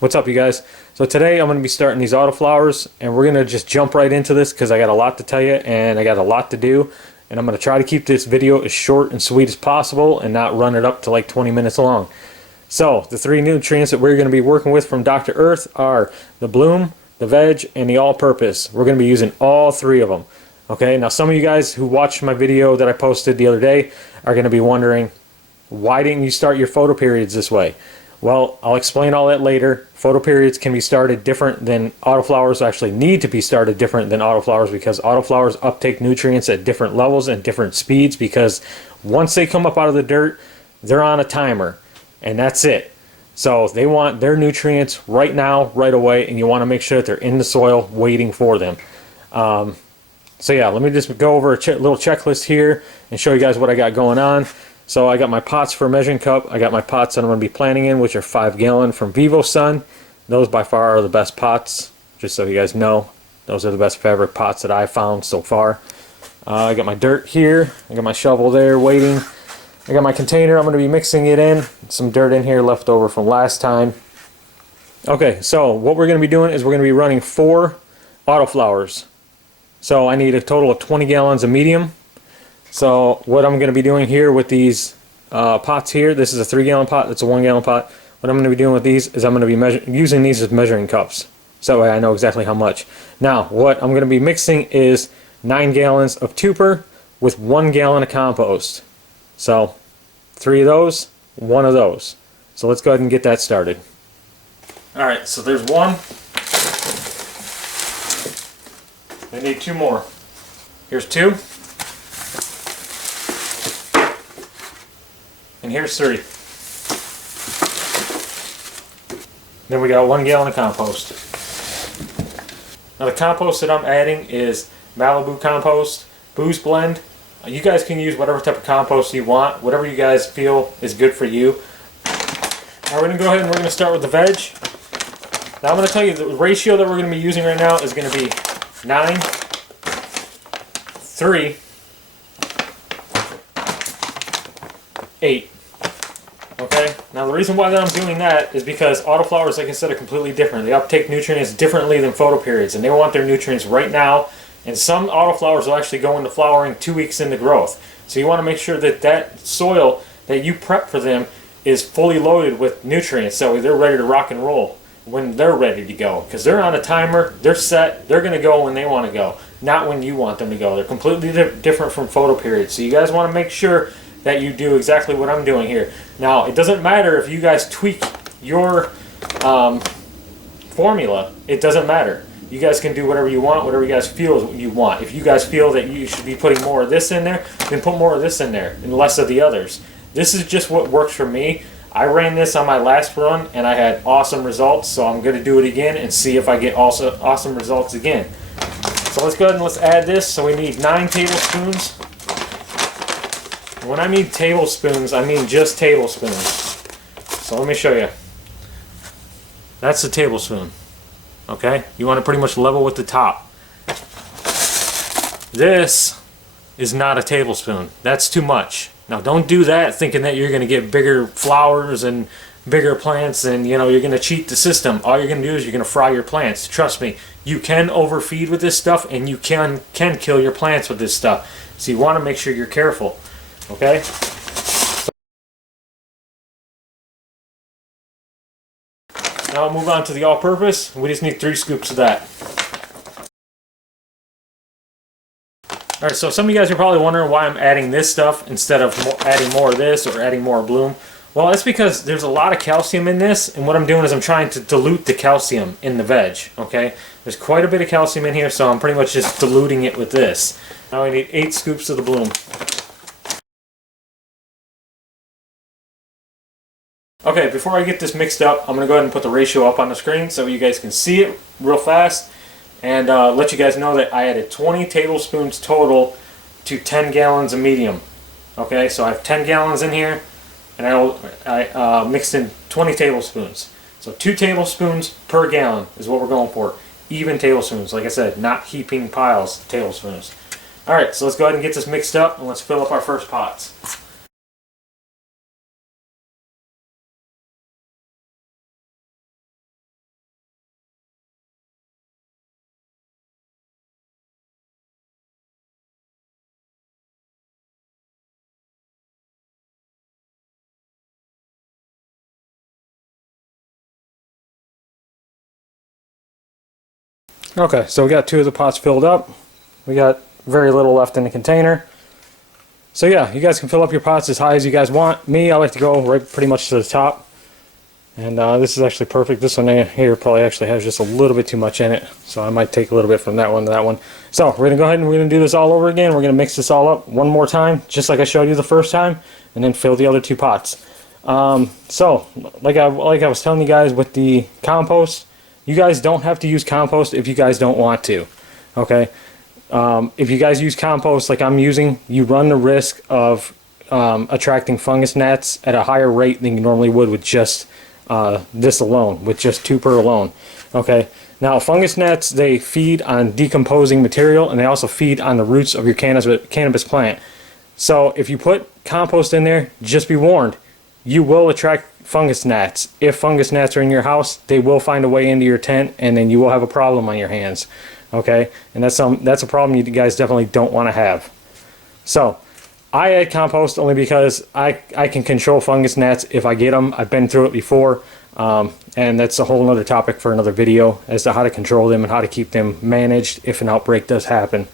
What's up, you guys? So today I'm going to be starting these autoflowers, and we're going to just jump right into this because I got a lot to tell you and I got a lot to do, and I'm going to try to keep this video as short and sweet as possible and not run it up to like 20 minutes long. So the three nutrients that we're going to be working with from Dr. Earth are the bloom, the veg, and the all-purpose. We're going to be using all three of them. Okay, now some of you guys who watched my video that I posted the other day are going to be wondering, why didn't you start your photo periods this way? Well, I'll explain all that later. Photo periods can be started different than autoflowers. Actually need to be started different than autoflowers because autoflowers uptake nutrients at different levels and different speeds, because once they come up out of the dirt, they're on a timer and that's it. So they want their nutrients right now, right away, and you want to make sure that they're in the soil waiting for them. So yeah, let me just go over a little checklist here and show you guys what I got going on. So I got my pots for a measuring cup. I got my pots that I'm going to be planting in, which are 5 gallon from Vivo Sun. Those by far are the best pots, just so you guys know. Those are the best fabric pots that I've found so far. I got my dirt here. I got my shovel there waiting. I got my container. I'm going to be mixing it in. Some dirt in here left over from last time. Okay, so what we're going to be doing is we're going to be running 4 autoflowers. So I need a total of 20 gallons of medium. So what I'm going to be doing here with these pots here, this is a 3 gallon pot, that's a 1 gallon pot. What I'm going to be doing with these is I'm going to be using these as measuring cups. So that way I know exactly how much. Now what I'm going to be mixing is 9 gallons of tuber with 1 gallon of compost. So 3 of those, 1 of those. So let's go ahead and get that started. Alright, so there's 1. I need 2 more. Here's 2. And here's 3. Then we got 1 gallon of compost. Now the compost that I'm adding is Malibu compost, Booze Blend. You guys can use whatever type of compost you want, whatever you guys feel is good for you. Now we're going to go ahead and we're going to start with the veg. Now I'm going to tell you the ratio that we're going to be using right now is going to be 9, 3, 8. Okay, now the reason why that I'm doing that is because autoflowers, like I said, are completely different. They uptake nutrients differently than photo periods, and they want their nutrients right now. And some autoflowers will actually go into flowering 2 weeks into growth. So you want to make sure that that soil that you prep for them is fully loaded with nutrients, so they're ready to rock and roll when they're ready to go. Because they're on a timer, they're set, they're going to go when they want to go, not when you want them to go. They're completely different from photo periods. So you guys want to make sure that you do exactly what I'm doing here. Now, it doesn't matter if you guys tweak your formula. It doesn't matter. You guys can do whatever you want, whatever you guys feel you want. If you guys feel that you should be putting more of this in there, then put more of this in there and less of the others. This is just what works for me. I ran this on my last run and I had awesome results, so I'm going to do it again and see if I get also awesome results again. So let's go ahead and let's add this. So we need 9 tablespoons. When I mean tablespoons, I mean just tablespoons. So let me show you. That's a tablespoon. Okay? You want to pretty much level with the top. This is not a tablespoon. That's too much. Now don't do that thinking that you're going to get bigger flowers and bigger plants and you're going to cheat the system. All you're going to do is you're going to fry your plants. Trust me, you can overfeed with this stuff and you can kill your plants with this stuff. So you want to make sure you're careful. Okay? Now I'll move on to the all-purpose. We just need 3 scoops of that. Alright, so some of you guys are probably wondering why I'm adding this stuff instead of adding more of this or adding more bloom. Well, that's because there's a lot of calcium in this, and what I'm doing is I'm trying to dilute the calcium in the veg. Okay? There's quite a bit of calcium in here, so I'm pretty much just diluting it with this. Now I need 8 scoops of the bloom. Okay, before I get this mixed up, I'm going to go ahead and put the ratio up on the screen so you guys can see it real fast and let you guys know that I added 20 tablespoons total to 10 gallons of medium. Okay, so I have 10 gallons in here and I mixed in 20 tablespoons. So 2 tablespoons per gallon is what we're going for. Even tablespoons, like I said, not heaping piles of tablespoons. Alright, so let's go ahead and get this mixed up and let's fill up our first pots. Okay, so we got 2 of the pots filled up. We got very little left in the container. So yeah, you guys can fill up your pots as high as you guys want. Me, I like to go right pretty much to the top. And this is actually perfect. This one here probably actually has just a little bit too much in it. So I might take a little bit from that one to that one. So we're going to go ahead and we're going to do this all over again. We're going to mix this all up one more time, just like I showed you the first time. And then fill the other 2 pots. So, like I was telling you guys with the compost, you guys don't have to use compost if you guys don't want to. Okay? If you guys use compost like I'm using, you run the risk of attracting fungus gnats at a higher rate than you normally would with just this alone, with just 2 per alone. Okay, now fungus gnats, they feed on decomposing material, and they also feed on the roots of your cannabis plant. So if you put compost in there, just be warned, you will attract fungus gnats. If fungus gnats are in your house, they will find a way into your tent, and then you will have a problem on your hands. Okay, and that's a problem you guys definitely don't want to have. So I add compost only because I can control fungus gnats if I get them. I've been through it before, and that's a whole other topic for another video as to how to control them and how to keep them managed if an outbreak does happen.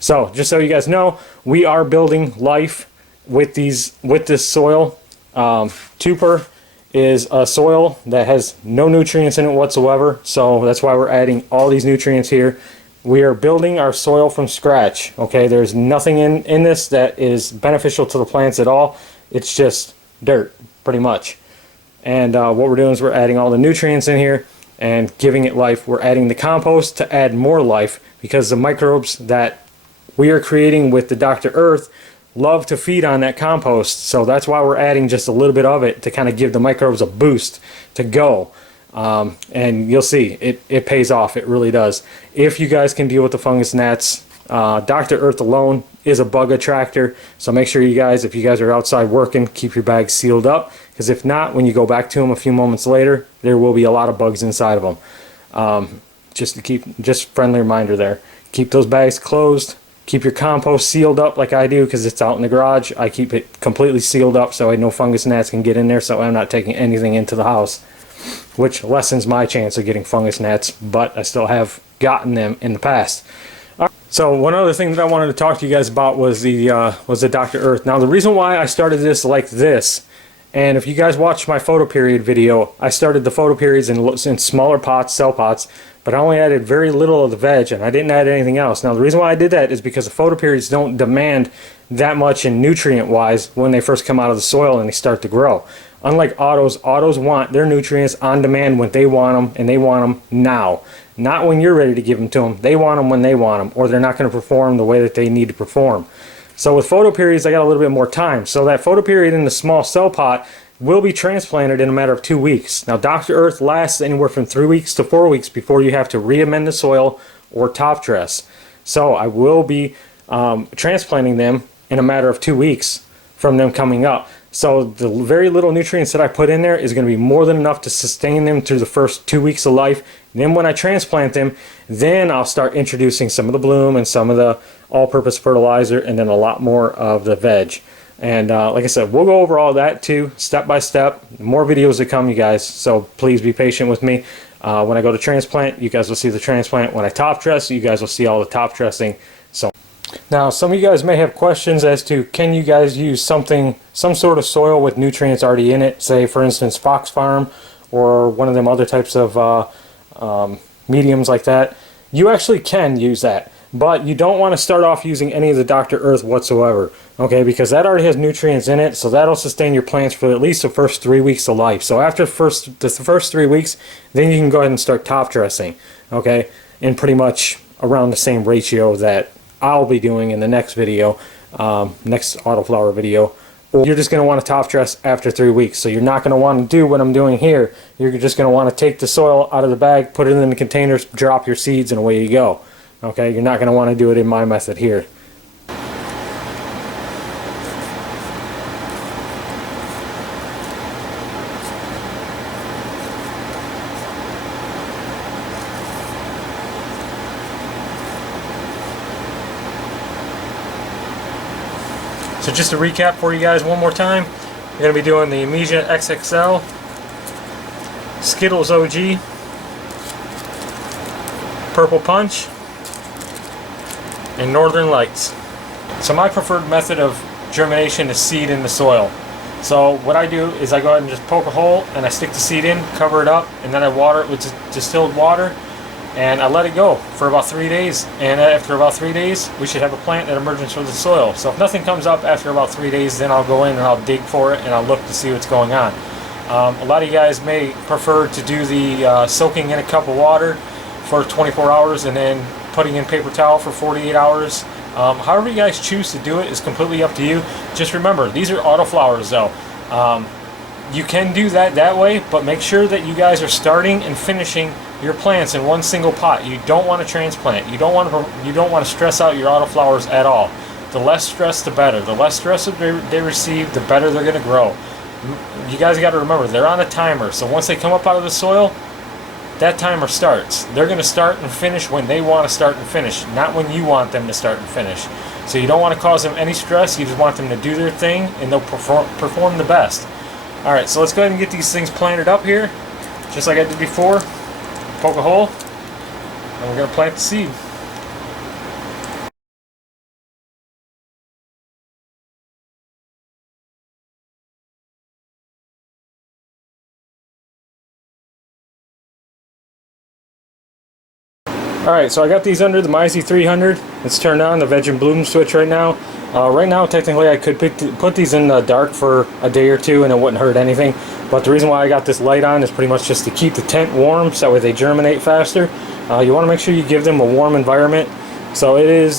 So just so you guys know, we are building life with this soil. 2per is a soil that has no nutrients in it whatsoever, so that's why we're adding all these nutrients here. We are building our soil from scratch. Okay, there's nothing in this that is beneficial to the plants at all. It's just dirt, pretty much. And what we're doing is we're adding all the nutrients in here and giving it life. We're adding the compost to add more life, because the microbes that we are creating with the Dr. Earth love to feed on that compost. So that's why we're adding just a little bit of it to kind of give the microbes a boost to go. And you'll see it pays off. It really does. If you guys can deal with the fungus gnats, Dr. Earth alone is a bug attractor. So make sure you guys, if you guys are outside working, keep your bags sealed up, because if not, when you go back to them a few moments later, there will be a lot of bugs inside of them. Just friendly reminder there. Keep those bags closed. Keep your compost sealed up like I do, because it's out in the garage. I keep it completely sealed up so I know fungus gnats can get in there, so I'm not taking anything into the house, which lessens my chance of getting fungus gnats, but I still have gotten them in the past. So one other thing that I wanted to talk to you guys about was the Dr. Earth. Now the reason why I started this like this, and if you guys watched my photo period video, I started the photo periods in smaller pots, cell pots, but I only added very little of the veg, and I didn't add anything else. Now the reason why I did that is because the photo periods don't demand that much in nutrient wise when they first come out of the soil and they start to grow. Unlike autos want their nutrients on demand when they want them, and they want them now. Not when you're ready to give them to them. They want them when they want them, or they're not going to perform the way that they need to perform. So with photo periods, I got a little bit more time. So that photo period in the small cell pot will be transplanted in a matter of 2 weeks. Now Dr. Earth lasts anywhere from 3 weeks to 4 weeks before you have to re-amend the soil or top dress. So I will be transplanting them in a matter of 2 weeks from them coming up. So the very little nutrients that I put in there is going to be more than enough to sustain them through the first 2 weeks of life. And then when I transplant them, then I'll start introducing some of the bloom and some of the all-purpose fertilizer, and then a lot more of the veg. And like I said, we'll go over all that too, step by step. More videos to come, you guys, so please be patient with me. When I go to transplant, you guys will see the transplant. When I top dress, you guys will see all the top dressing. So now some of you guys may have questions as to, can you guys use some sort of soil with nutrients already in it, say for instance Fox Farm or one of them other types of mediums like that. You actually can use that, but you don't want to start off using any of the Dr. Earth whatsoever, okay, because that already has nutrients in it, so that'll sustain your plants for at least the first 3 weeks of life. So after the first 3 weeks, then you can go ahead and start top dressing, okay, in pretty much around the same ratio that I'll be doing in the next video, next autoflower video. Or you're just going to want to top dress after 3 weeks. So you're not going to want to do what I'm doing here. You're just going to want to take the soil out of the bag, put it in the containers, drop your seeds, and away you go. Okay, you're not going to want to do it in my method here. So just to recap for you guys one more time, we're going to be doing the Amesia XXL, Skittles OG, Purple Punch, and Northern Lights. So my preferred method of germination is seed in the soil. So what I do is I go ahead and just poke a hole and I stick the seed in, cover it up, and then I water it with distilled water, and I let it go for about 3 days. And after about 3 days, we should have a plant that emerges from the soil. So if nothing comes up after about 3 days, then I'll go in and I'll dig for it and I'll look to see what's going on. A lot of you guys may prefer to do the soaking in a cup of water for 24 hours and then putting in paper towel for 48 hours. However you guys choose to do it is completely up to you. Just remember, these are autoflowers though. You can do that way, but make sure that you guys are starting and finishing your plants in one single pot. You don't want to transplant. You don't want to stress out your autoflowers at all. The less stress, the better. The less stress that they receive, the better they're going to grow. You guys got to remember, they're on a timer. So once they come up out of the soil, that timer starts. They're going to start and finish when they want to start and finish, not when you want them to start and finish. So you don't want to cause them any stress. You just want them to do their thing, and they'll perform the best. All right, so let's go ahead and get these things planted up here, just like I did before. Poke a hole, and we're going to plant the seed. Alright, so I got these under the Mizey 300. It's turned on, the Veg and Bloom switch right now. Right now, technically, I could put these in the dark for a day or two and it wouldn't hurt anything. But the reason why I got this light on is pretty much just to keep the tent warm, so that way they germinate faster. You want to make sure you give them a warm environment. So it is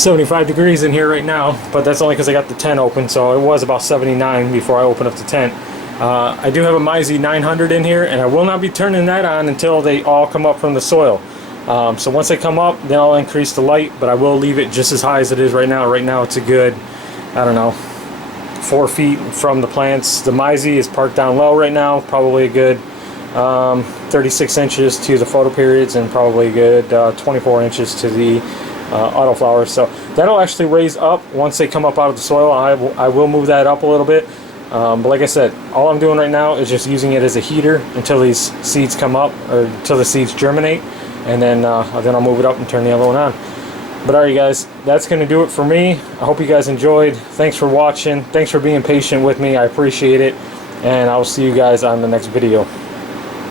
75 degrees in here right now, but that's only because I got the tent open, so it was about 79 before I opened up the tent. I do have a Mizey 900 in here, and I will not be turning that on until they all come up from the soil. So once they come up, then I'll increase the light, but I will leave it just as high as it is right now. Right now it's a good, I don't know, 4 feet from the plants. The Mizey is parked down low right now, probably a good 36 inches to the photoperiods and probably a good 24 inches to the autoflowers. So that'll actually raise up once they come up out of the soil. I will move that up a little bit. But like I said, all I'm doing right now is just using it as a heater until these seeds come up, or until the seeds germinate, and then I'll move it up and turn the other one on. But alright guys, that's going to do it for me. I hope you guys enjoyed. Thanks for watching. Thanks for being patient with me. I appreciate it. And I will see you guys on the next video.